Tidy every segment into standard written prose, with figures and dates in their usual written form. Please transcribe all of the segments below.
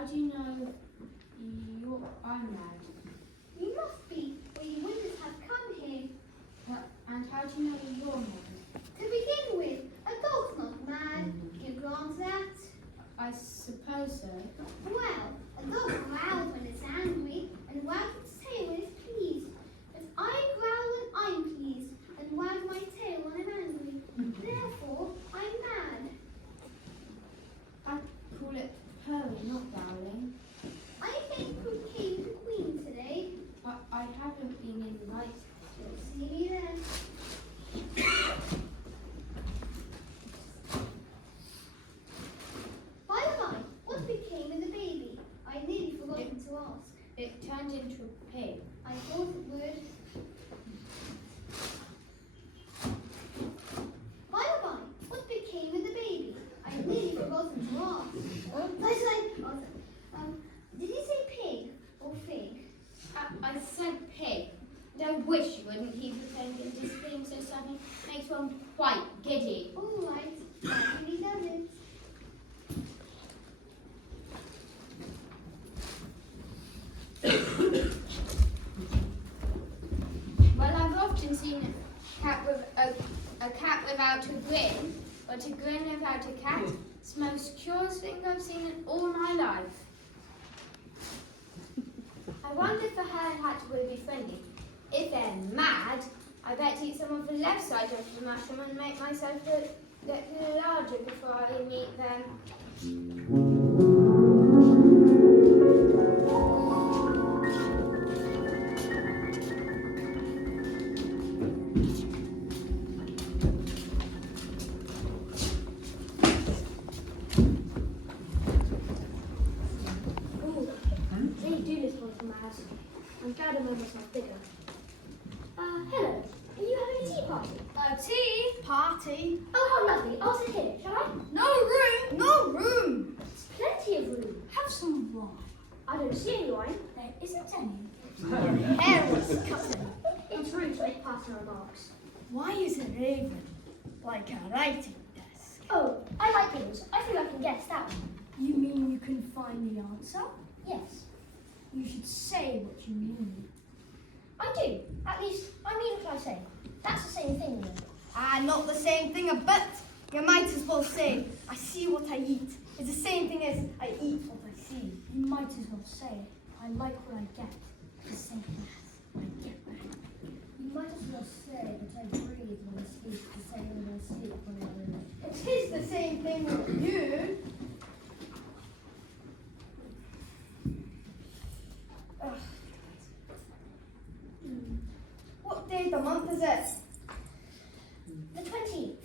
how do you know I'm mad? You must be, or you wouldn't have come here. And how do you know you're mad? To begin with, a dog's not mad. You grant that? I suppose so. Well, a dog growls when it's angry and wags its tail when it's pleased. But I growl when I'm pleased and wag my tail when I'm angry. Therefore, I'm mad. I call it purring, not growling. I came to the Queen today. I haven't been invited. You'll see me then. By the by, what became of the baby? I nearly forgotten to ask. It turned into a pig. I thought it would. By the by, what became of the baby? I nearly forgotten to ask. Did you say pig or fig? I said pig. I wish you wouldn't keep pretending to scream so suddenly. Makes one quite giddy. All right, that really does it. Well, I've often seen a cat without a grin, but a grin without a cat. It's the most curious thing I've seen in all my life. I wonder if a herd and hat will be friendly. If they're mad, I bet to eat some of the left side of the mushroom and make myself look larger before I meet them. I'm glad I made myself bigger. Hello. Are you having a tea party? A tea party? Oh, how lovely. I'll sit here, shall I? No room! No room! There's plenty of room. Have some wine. I don't see any wine. There isn't any. Your hair was cutting. It's rude to make passing remarks. Why is it even like a writing desk? Oh, I like things. I think I can guess that one. You mean you can find the answer? Yes, You should say what you mean. I do. At least, I mean what I say. That's the same thing, you know. Not the same thing a bit. You might as well say, I see what I eat. It's the same thing as I eat what I see. You might as well say, I like what I get. It's the same thing as I get back. You might as well say that I breathe when I sleep, the same when I sleep when I breathe. It is the same thing with you. Ugh. What day of the month is it? The 20th.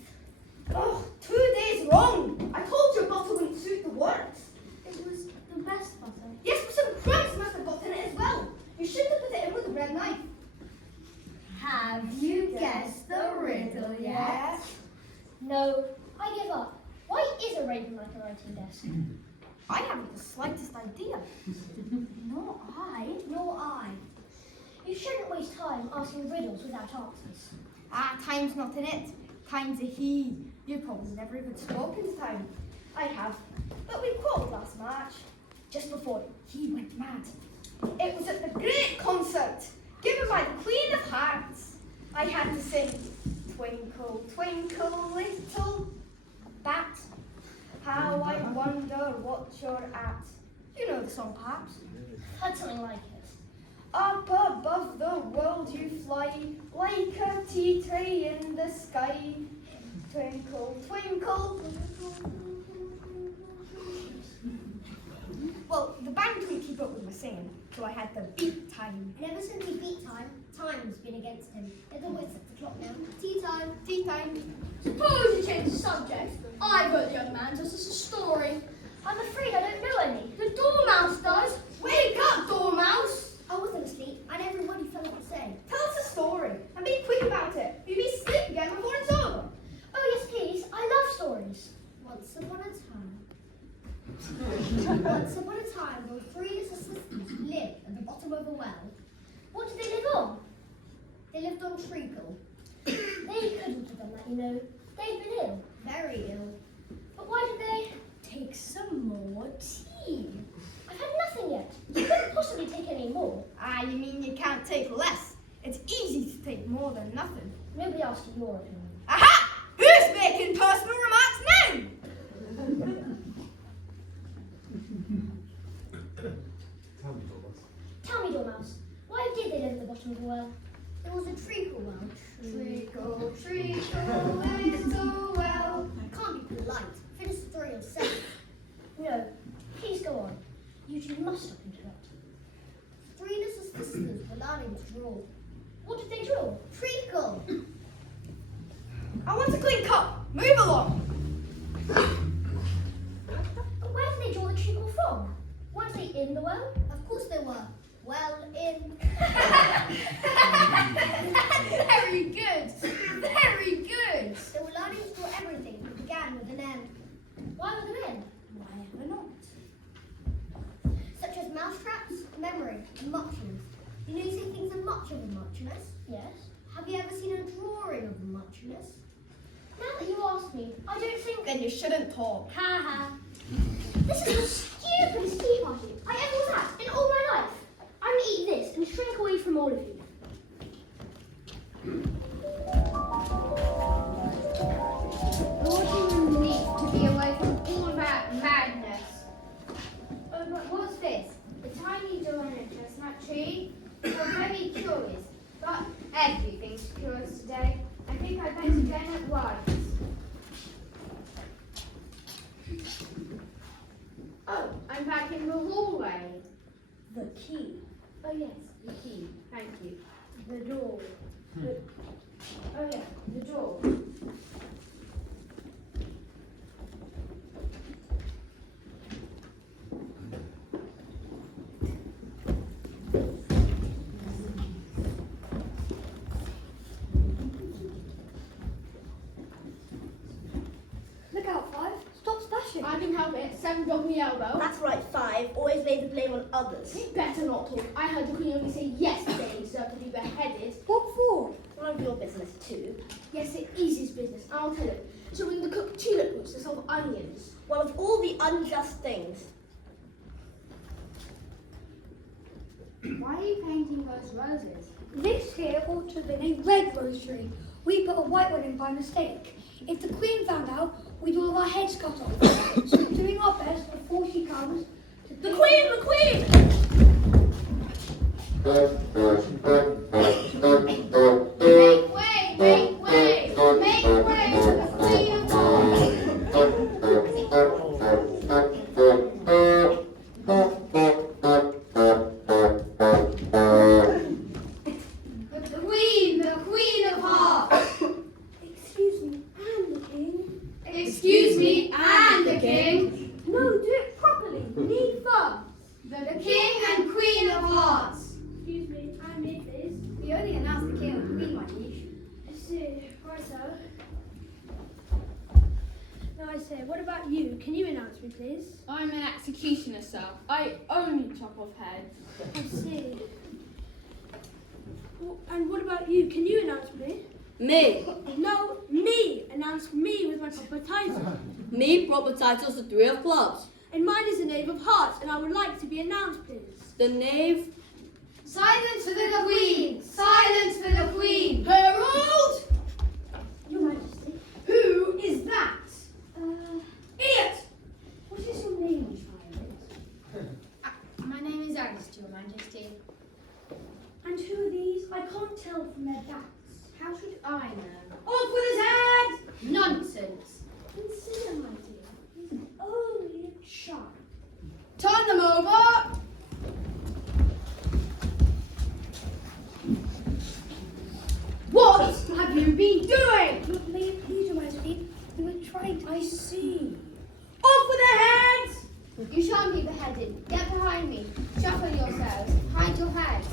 Oh, 2 days wrong. I told you a butter wouldn't suit the words. It was the best butter. Yes, but some crumbs must have got in it as well. You shouldn't have put it in with a bread knife. Have you guessed the riddle yet? No, I give up. Why is a raven like a writing desk? I haven't the slightest idea. Nor I. Nor I. You shouldn't waste time asking riddles without answers. Time's not in it. Time's a he. You probably never even spoken to time. I have. But we quarrelled last March. Just before he went mad. It was at the great concert given by the Queen of Hearts. I had to sing Twinkle, twinkle, little bat. How I wonder what you're at. You know the song, perhaps? Heard something like it. Up above the world you fly, like a tea tray in the sky. Twinkle, twinkle. Well, the band couldn't keep up with my singing, so I had the beat time. Never since he beat time, time's been against him. It's always at the clock now. Tea time. Tea time. Suppose you change the subject. I've heard the young man tells us a story. I'm afraid I don't know any. The dormouse does. Wake up, dormouse! I wasn't asleep, and everybody fell off the same. Tell us a story, and be quick about it. You'll be asleep again before it's over. Oh yes, please. I love stories. Once upon a time. Once upon a time, there were 3 little sisters lived at the bottom of a well. What did they live on? They lived on treacle. They couldn't have done that, you know. They'd been ill, very ill. But why did they take some more tea? I Ah, you mean you can't take less? It's easy to take more than nothing. Nobody asked you your opinion. Aha! Who's making personal remarks now? Tell me, Dormouse, why did they live at the bottom of the well? It was a treacle well. Treacle, treacle, little well. I can't be polite. Finish the story yourself. No, please go on. You two must stop interrupting. 3 little sisters were learning to draw. What did they draw? Treacle. I want a clean cup. Move along. But where did they draw the treacle from? Weren't they in the well? Of course they were. Well, in. Very good. Very good. They were learning to draw everything that began with an M. Why were they in? Why ever not? Such as mousetraps, memory, and muchness. You know you say things are much of a muchness? Yes. Have you ever seen a drawing of a muchness? Now that you ask me, I don't think. Then you shouldn't talk. Ha ha. This is the stupidest tea party I ever was at in all my life. I'm gonna eat this and shrink away from all of you. What do you need to be away from all that madness? Oh, but what's this? A tiny door in a chestnut tree? You're very curious, but everything's curious today. I think I'd better go at once. Oh, I'm back in the hallway. The key. Oh yes, the key. Thank you. The door. Oh yeah, the door. Look out, Five. Stop splashing. I can help it. 7 got me elbow. That's right, Five. Always lay the blame on others. You better not talk. I heard the Queen only say yes today, he deserved to be beheaded. What for? None of your business, too. Yes, it is his business, and I'll tell him. So when the cook tulip roots to solve onions. One of all the unjust things. Why are you painting those roses? This here ought to have been a red rose tree. We put a white one in by mistake. If the Queen found out, we'd all have our heads cut off. So we're doing our best before she comes. The Queen! The Queen! Make way! Make way! Make way for the Queen of Hearts! The Queen of Hearts! Excuse me, and the King. Excuse me, and the King. No, do it properly. Lead first. The King and Queen of Hearts. Excuse me, I made this. We only announced the king and queen, my liege. I see. Right, so. Now I say, what about you? Can you announce me, please? I'm an executioner, sir. I only chop off heads. I see. And what about you? Can you announce me? Me. No, me. Announce me with my proper title. Me, proper titles, the 3 of clubs. And mine is the Knave of Hearts, and I would like to be announced, please. The knave. Silence for the Queen! Silence for the Queen! Herald! Your Majesty. Who is that? Idiot! What is your name, child? My name is Alistair, Your Majesty. And who are these? I can't tell from their backs. How should I know? Off with his head! Nonsense! Consider, my dear, he's only a child. Turn them over! What have you been doing? May it please, Your Majesty, we were trying to... I see. Off with their heads! You shan't be beheaded. Get behind me. Shuffle yourselves. Hide your heads.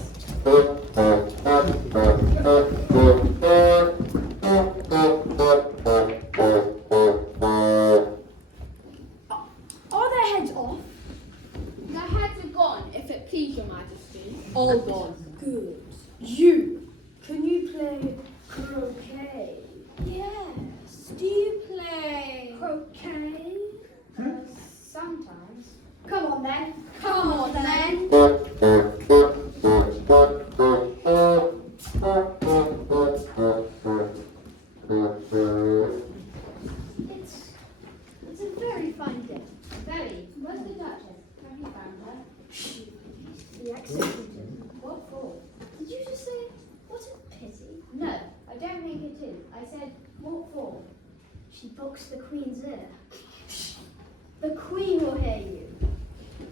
Are their heads off? The heads are gone, if it please your majesty. All gone. Good. You. Can you play croquet? Yes. Do you play Croquet? Sometimes. Come on then. Come on then. It's a very fine day. Very. Where's the Duchess? Have you found her? The executed. What for? Did you just say, what a pity? No, I don't think it is. I said, what for? She boxed the Queen's ear. The Queen will hear you.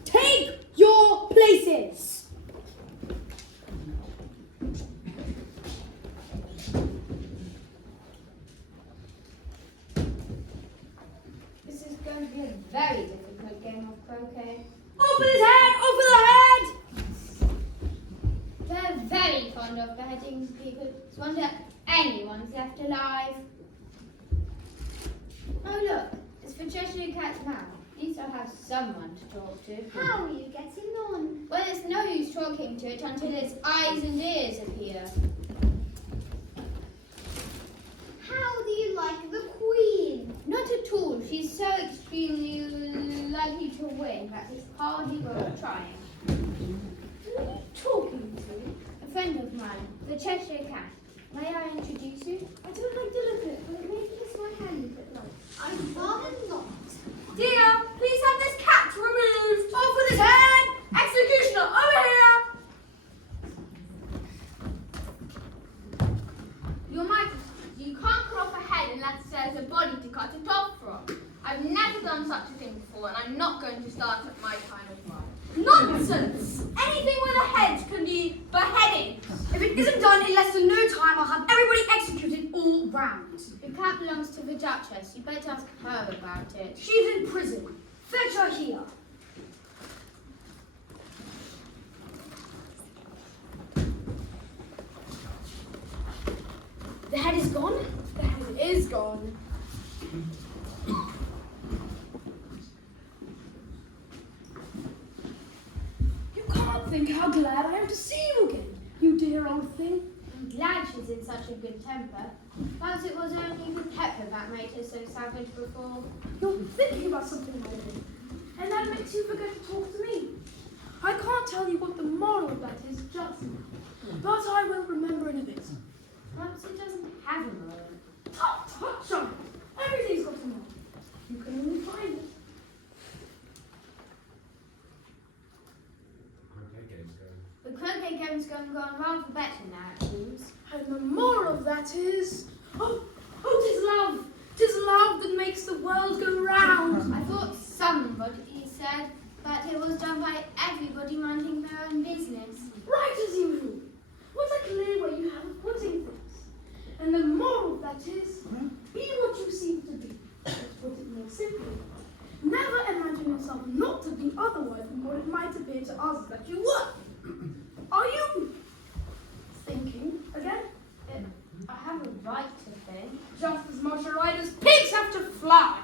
Take your places. This is going to be a very difficult game of croquet. Off with his head! Off with the head! They're very fond of beheading people. It's wonder anyone's left alive. Oh look, it's for Cheshire Cat's mouth. At least I'll have someone to talk to. How are you getting on? Well, it's no use talking to it until its eyes and ears appear. How do you like the Queen? Not at all. She's so extremely likely to win that it's hardly worth trying. Who are you talking to? A friend of mine, the Cheshire Cat. May I introduce you? I don't like the look of it, but maybe it's my hand a bit like. I'd rather not. Dear, please have this cat removed. Off with his head! Executioner, over here! Your Majesty, you can't cut off a head unless there's a body to cut it off from. I've never done such a thing before, and I'm not going to start at my time of life. Nonsense! Anything with a head can be beheaded. If it isn't done in less than no time, I'll have everybody executed all round. The cat belongs to the Duchess. You better ask her about it. She's in prison. Fetch her here. The head is gone? The head is gone. You can't think how glad I am to see you again, you dear old thing. I'm glad she's in such a good temper. Perhaps it was only the pepper that made her so savage before. You're thinking about something, my dear, and that makes you forget to talk to me. I can't tell you what the moral of that is just now, but I will remember in a bit. Perhaps it doesn't have a moral. Touch on it. Everything's got a moral. You can only find it. The croquet game's gone rather better now, it seems. And the moral of that is, oh, 'tis love. 'Tis love that makes the world go round. I thought somebody said that it was done by everybody minding their own business. Right as usual. What a clear way you have of putting things. And the moral of that is, be what you seem to be. Let's put it more simply. Never imagine yourself not to be otherwise than what it might appear to us that you were. Are you thinking again? I have a right to think. Just as much a right as pigs have to fly.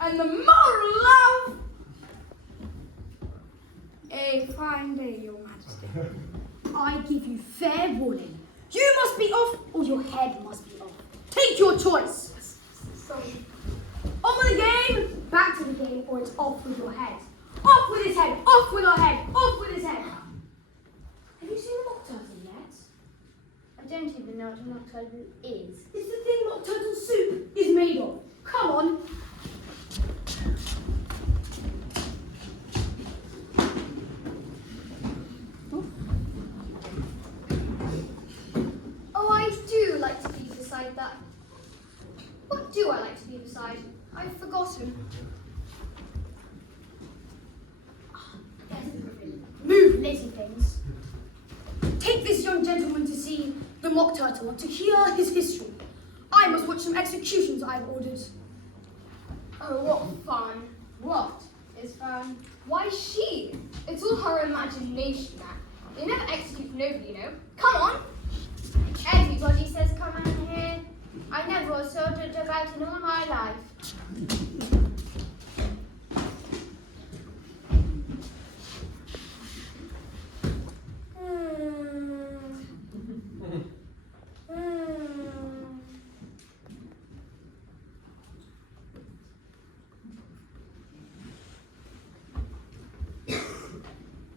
And the moral of a fine day, Your Majesty. I give you fair warning. You must be off, or your head must be off. Take your choice. Sorry. On with the game, back to the game, or it's off with your head. Off with his head, off with our head, off with his head. Have you seen the mock turtle yet? I don't even know what a mock turtle is. It's the thing mock turtle soup is made of. Come on. Oh, I do like to be beside that. What do I like to be beside? I've forgotten. Move, lazy things. Take this young gentleman to see the mock turtle and to hear his history. I must watch some executions I've ordered. Oh, what fun. What is fun? Why she? It's all her imagination, that. They never execute nobody, you know. Come on. Everybody says come on here. I never saw it about in all my life.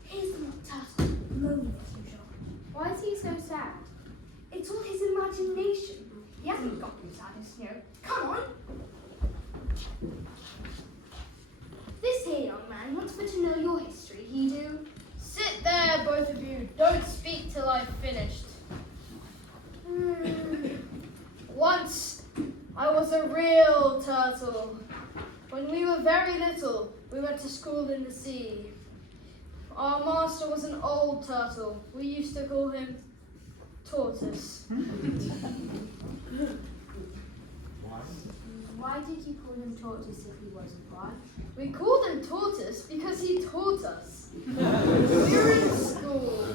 Here's the mock turtle, moaning as usual. Why is he so sad? It's all his imagination. He hasn't got me sad darkness, you know. Come on. This here young man wants me to know your history. He do. Sit there, both of you. Don't speak till I've finished. Once, I was a real turtle. When we were very little, we went to school in the sea. Our master was an old turtle. We used to call him Tortoise. Why did you call him Tortoise if he wasn't one? We called him Tortoise because he taught us. We were in school.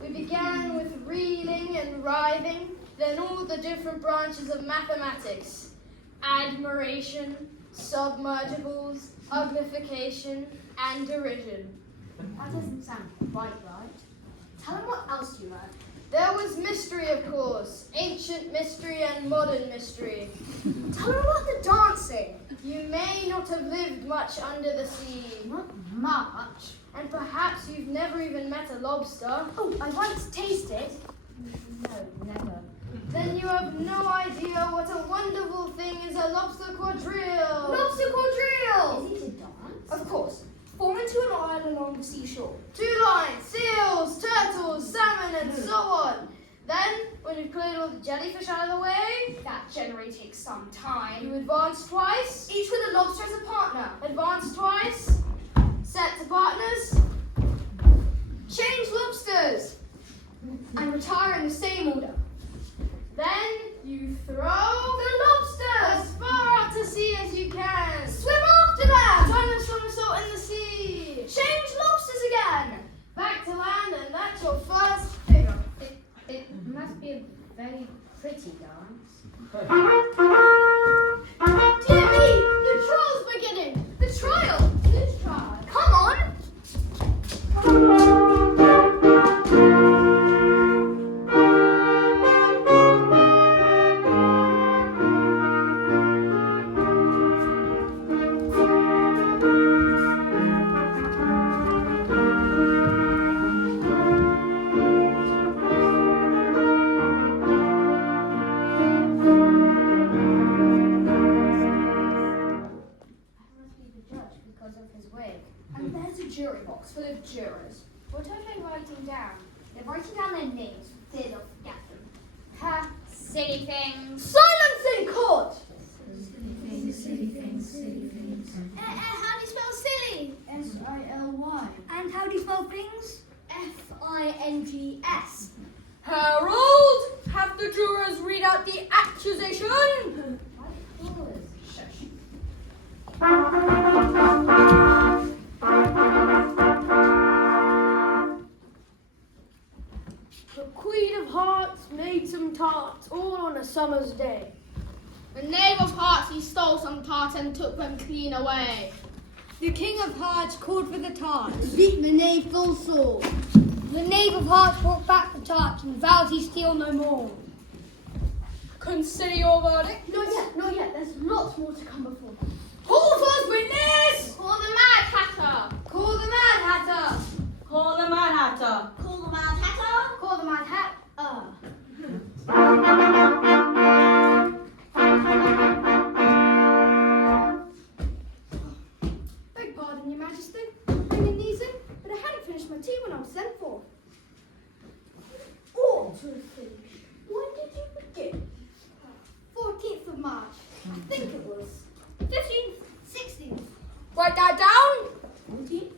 We began with reading and writing, then all the different branches of mathematics. Admiration, submergibles, ugnification, and derision. That doesn't sound quite right. Tell him what else you learned. There was mystery, of course, ancient mystery and modern mystery. Tell him about the dancing. You may not have lived much under the sea, Not much. and perhaps you've never even met a lobster. Oh, I once tasted. No, never. Then you have no idea what a wonderful thing is a lobster quadrille. Lobster quadrille. Is it a dance? Of course. Form into an island along the seashore. 2 lines, seals, turtles, salmon, and so on. Then, when you've cleared all the jellyfish out of the way, That generally takes some time. you advance twice, Each with a lobster as a partner. advance twice, set to partners, Change lobsters. And retire in the same order. then you throw The lobsters. as far out to sea as you can. Swim after them. Turn a somersault in the sea. Change lobsters again. Back to land, and that's your first figure. It must be a very pretty dance. Dear me, the trial's beginning. The trial. Good try. Come on. And there's a jury box full of jurors. What are they writing down? They're writing down their names for fear they'll forget them. Ha! Silly things. Silence in court! How do you spell silly? S-I-L-Y. And how do you spell things? F-I-N-G-S. Harold, have the jurors read out the accusation. The Queen of Hearts made some tarts all on a summer's day. The knave of hearts, he stole some tarts and took them clean away. The King of Hearts called for the tarts. Beat the knave full sword. The Knave of Hearts brought back the tarts and vowed he'd steal no more. Consider your verdict. Not yet. There's lots more to come before. Call the first witness. Call the Mad Hatter. Call the Mad Hatter. Call the Mad Hatter. Call the Mad Hatter. Call the Mad Hat. Beg pardon, Your Majesty. Bringing these in, but I hadn't finished my tea when I was sent for. Ought to have finished. When did you begin? 14th of March. I think it was. 15th, 16th, Write that down. 14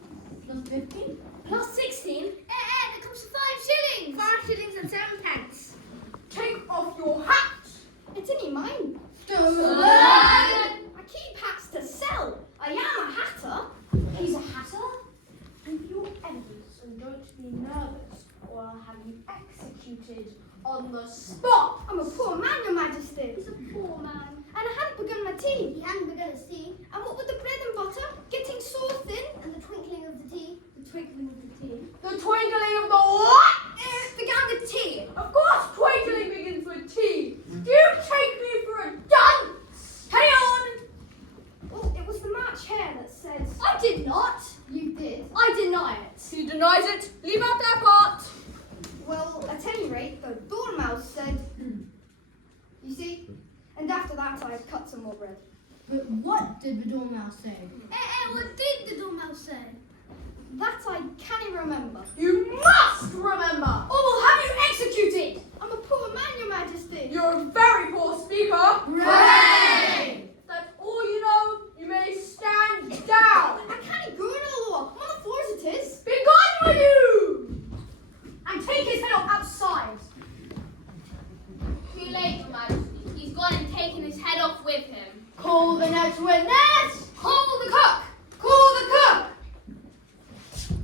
plus 15. plus 16. That comes to 5 shillings. 5 shillings and 7 pence. Take off your hat. It's in mine. Stolen. I keep hats to sell. I am a hatter. He's a hatter. Give your evidence and don't be nervous, or I'll have you executed on the spot. I'm a poor man, Your Majesty. He's a poor man. And I hadn't begun my tea. He hadn't begun to see. And what with the bread and butter getting so thin, And the twinkling of the tea. the twinkling of the tea. The twinkling of the what? It began with tea. Of course, twinkling begins with T. Do you take me for a dunce? Carry on. Well, it was the March Hare that said. I did not. You did. I deny it. He denies it. Leave out that part. Well, at any rate, the Dormouse said. You see? And after that, that I cut some more bread. But what did the dormouse say? What did the dormouse say? That I can't remember. You must remember! Or we'll have you executed! I'm a poor man, Your Majesty. You're a very poor speaker. Hooray! If that's all you know, you may stand down. I can't grow another one. I'm on the floor as it is. Be gone with you! And take his head off outside! Too late, Your Majesty. He's gone and taken his head off with him. Call the next witness. Call the cook! Call the cook!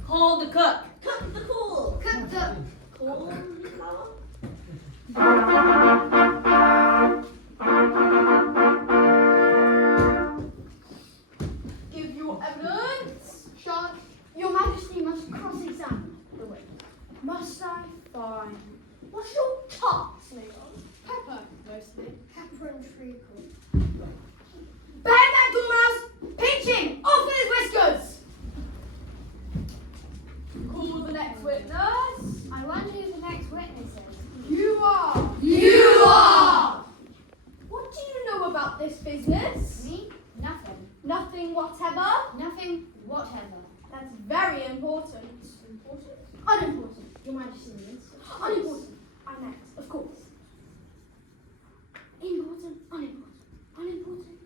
Call the cook. Cook the call! Cook the... Call Give your evidence. Shark, Your Majesty must cross-examine the witness. Must I? Fine. What's your tarts made of? Pepper, mostly. Pepper and treacle. Behead that dormouse! Pinch him! Off with his whiskers! Call the next witness. I wonder who the next witness is. You are. You are! What do you know about this business? Me? Nothing. Nothing whatever. Nothing whatever. That's very important. Important? Unimportant, Your Majesty means. Unimportant. I'm next, of course. Important, unimportant. Unimportant,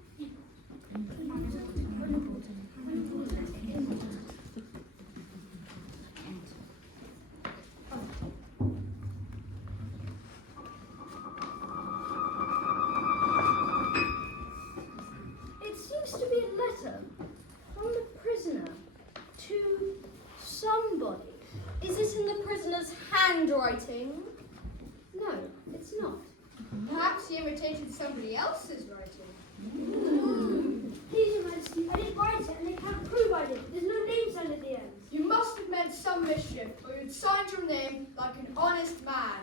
It seems to be a letter from the prisoner to somebody. Is it in the prisoner's handwriting? No, it's not. Perhaps he imitated somebody else's writing. Please, Your Majesty, I didn't write it and they can't prove I did. There's no name signed at the end. You must have meant some mischief, or you'd signed your name like an honest man.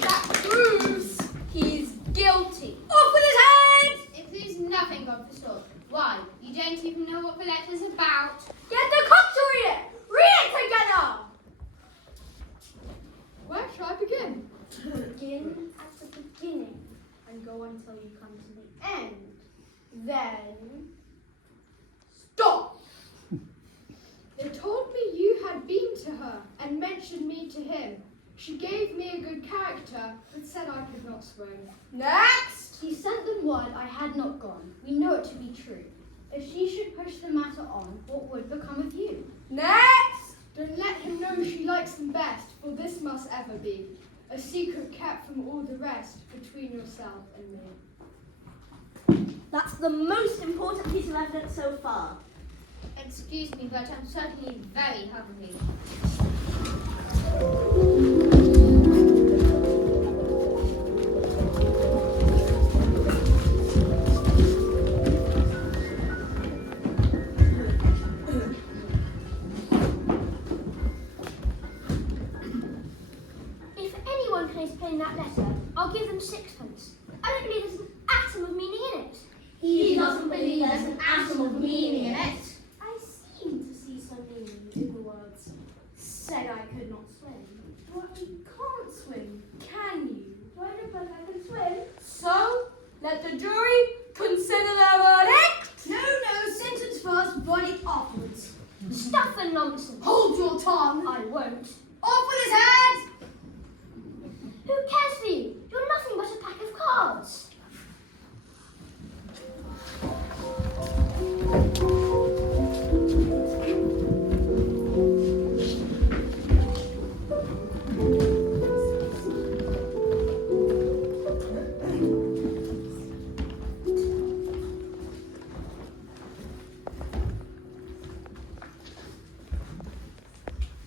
That proves he's guilty. Off with his head! It proves nothing of the sort. Why? You don't even know what the letter's about. Get the cook to read it! Read it together! Where shall I begin? Begin at the beginning and go until you come to the end. Then Stop! They told me you had been to her and mentioned me to him. She gave me a good character, but said I could not swim. Next! he sent them word I had not gone. We know it to be true. If she should push the matter on, what would become of you? Next! Don't let him know she likes them best, for this must ever be a secret kept from all the rest between yourself and me. That's the most important piece of evidence so far. Excuse me, but I'm certainly very hungry. If anyone can explain that letter, I'll give them sixpence. I don't believe there's an atom of meaning in it. He doesn't believe there's an atom of meaning in it. I seem to see some meaning in the words, said I could not swim. But you can't swim, can you? Do I look like I can swim? So, let the jury consider their verdict. No, sentence first, verdict afterwards. Stuff and nonsense. Hold your tongue. I won't. Off with his head! Who cares for you? You're nothing but a pack of cards.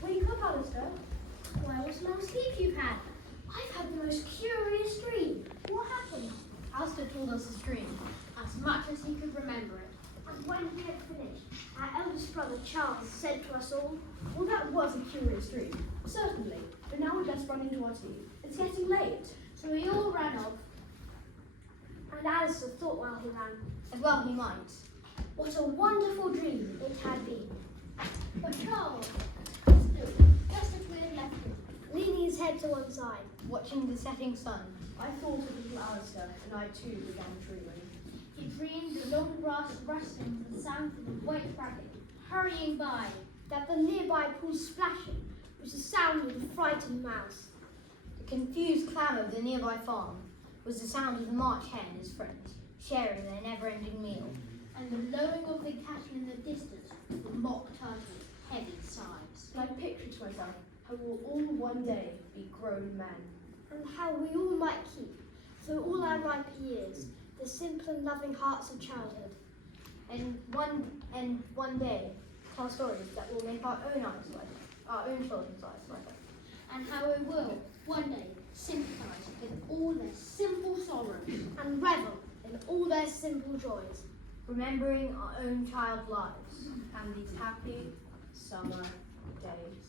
Wake up, Alistair. Why, what a long sleep you've had. I've had the most curious dream. What happened? Alistair told us his dream. As much as he could remember it. And when we had finished, our eldest brother Charles said to us all, Well, that was a curious dream. Certainly. But now we'd best run into our tea. It's getting late. so we all ran off. And Alistair thought while he ran, As well he might. what a wonderful dream it had been. But Charles stood just as we had left him, leaning his head to one side. Watching the setting sun. I thought of little Alistair, and I too began dreaming. He dreamed the long grass rustling with the sound of the white rabbit hurrying by, that the nearby pool splashing was the sound of the frightened mouse. The confused clamour of the nearby farm was the sound of the March hen and his friends, sharing their never-ending meal. And the lowing of the cattle in the distance with the mock turtle's heavy sighs. And I pictured to myself how we will all one day be grown men. And how we all might keep, through all our ripe years, the simple and loving hearts of childhood. And one day, tell stories that will make our own children's lives like it. And how we will, one day, sympathise with all their simple sorrows and revel in all their simple joys. Remembering our own child lives and these happy summer days.